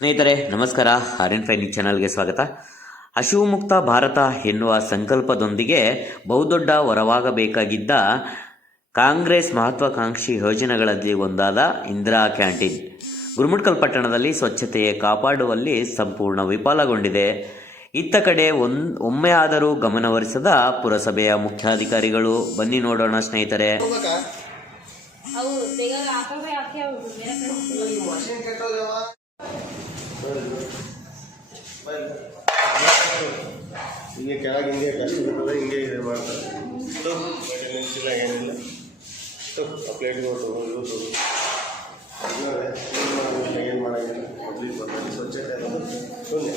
ಸ್ನೇಹಿತರೆ ನಮಸ್ಕಾರ. ಆರ್ಯನ್ ಫೈನಿಂಗ್ ಚಾನಲ್ಗೆ ಸ್ವಾಗತ. ಹಸಿವು ಮುಕ್ತ ಭಾರತ ಎನ್ನುವ ಸಂಕಲ್ಪದೊಂದಿಗೆ ಬಹುದೊಡ್ಡ ವರವಾಗಬೇಕಾಗಿದ್ದ ಕಾಂಗ್ರೆಸ್ ಮಹತ್ವಾಕಾಂಕ್ಷಿ ಯೋಜನೆಗಳಲ್ಲಿ ಒಂದಾದ ಇಂದಿರಾ ಕ್ಯಾಂಟೀನ್ ಗುರುಮುಟ್ಕಲ್ ಪಟ್ಟಣದಲ್ಲಿ ಸ್ವಚ್ಛತೆ ಕಾಪಾಡುವಲ್ಲಿ ಸಂಪೂರ್ಣ ವಿಫಲಗೊಂಡಿದೆ. ಇತ್ತ ಕಡೆ ಒಮ್ಮೆ ಆದರೂ ಗಮನಹರಿಸದ ಪುರಸಭೆಯ ಮುಖ್ಯಾಧಿಕಾರಿಗಳು. ಬನ್ನಿ ನೋಡೋಣ ಸ್ನೇಹಿತರೆ. ಹಿಂಗೆ ಕೆಳಗೆ ಹಿಂಗೆ ಕಷ್ಟ ಬರ್ತದೆ, ಹಿಂಗೆ ಇದು ಮಾಡ್ತಾರೆ. ನೆನ್ಸಿಲ್ಲ ಏನಿಲ್ಲ. ಆ ಪ್ಲೇಟ್ಗೆ ಹೊರಟು ಏನು ಮಾಡೋಂಗಿಲ್ಲ. ಮೊದಲಿಗೆ ಬರ್ತಾರೆ ಸ್ವಚ್ಛತೆ ಅನ್ನೋದು ಶೂನ್ಯ.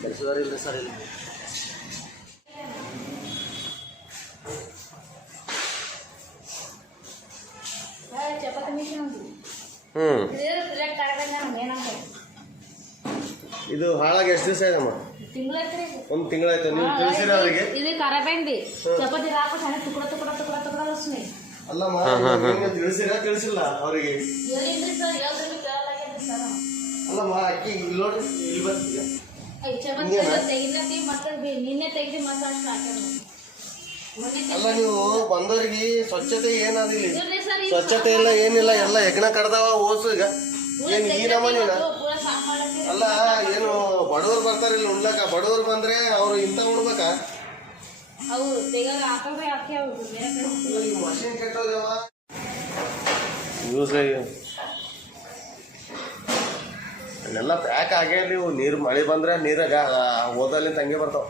ಕೆಲಸದಾರಿಲ್ಲ ಸರ್ ಇಲ್ಲ. ಇದು ಹಾಳಾಗಿ ಎಷ್ಟು ದಿವಸ ಆಯ್ತಮ್ಮ? ಒಂದು ತಿಂಗಳಾಯ್ತು. ನೀವು ತಿಳಿಸಿರ ಅವರಿಗೆ? ಅಲ್ಲಮ್ಮ, ತಿಳಿಸಿಲ್ಲ ಅವರಿಗೆ? ಅಲ್ಲಮ್ಮ, ಅಕ್ಕಿ ಇಲ್ಲಿ ನೋಡಿ, ಇಲ್ಲಿ ಬರ್ತೀಯ. ಅಲ್ಲ, ನೀವು ಬಂದವ್ರಿಗೆ ಸ್ವಚ್ಛತೆ ಏನಾದಿಲ್ಲ, ಸ್ವಚ್ಛತೆ ಇಲ್ಲ, ಏನಿಲ್ಲ, ಎಲ್ಲ ಹೆಗ್ಣ ಕಡ್ದಾವ ಓಸು. ಈಗ ಏನು ಈ ನಮನಿನ? ಅಲ್ಲ, ಏನು ಬಡವರು ಬರ್ತಾರಿಲ್ಲ ಉಣ್ಲಕ್ಕ? ಬಡವರು ಬಂದ್ರೆ ಅವ್ರು ಇಂಥ ಉಣ್ಬೇಕ? ಮಷಿನ್ ಕೆಟ್ಟೋಗ್ಯಾವ. ಅಲ್ಲೆಲ್ಲ ಪ್ಯಾಕ್ ಆಗೇ ನೀವು. ನೀರು ಮಳೆ ಬಂದ್ರೆ ನೀರಾಗ ಓದಲ್ಲಿ ತಂಗೆ ಬರ್ತಾವ.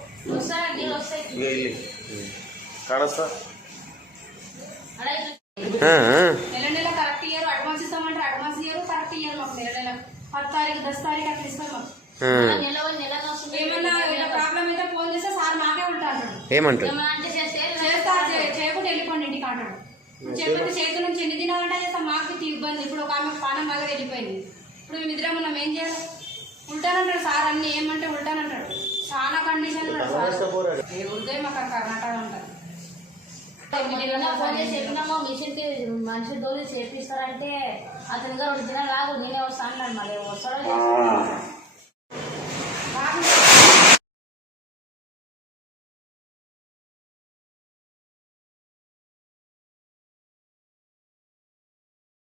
ಈಗ ಇಲ್ಲಿ ಕಾಣಿಸ್ತ ఏమంటారు? చేయకుండా వెళ్ళిపోండి ఇంటికి అంటాడు. చెప్పితే చేతుల నుంచి ఎన్ని దినాలంటే చేస్తాం, మాకు ఇబ్బంది. ఇప్పుడు ఒక ఆమె పానం బాగా వెళ్ళిపోయింది. ఇప్పుడు మేము ఇద్దరం మనం ఏం చేయాలి? ఉంటానంటాడు సార్, అన్ని ఏమంటే ఉంటానంటాడు. చాలా కండిషన్ ఉదయం అక్కడ కర్ణాటక ఉంటారు. ఫోన్ చేసి చెప్పినామో మిషన్కి మనిషి డోలు చేపిస్తారంటే అతనిగా 2 దినాలు రాదు, నేనే వస్తా అన్నాడు. మళ్ళీ వస్తాడో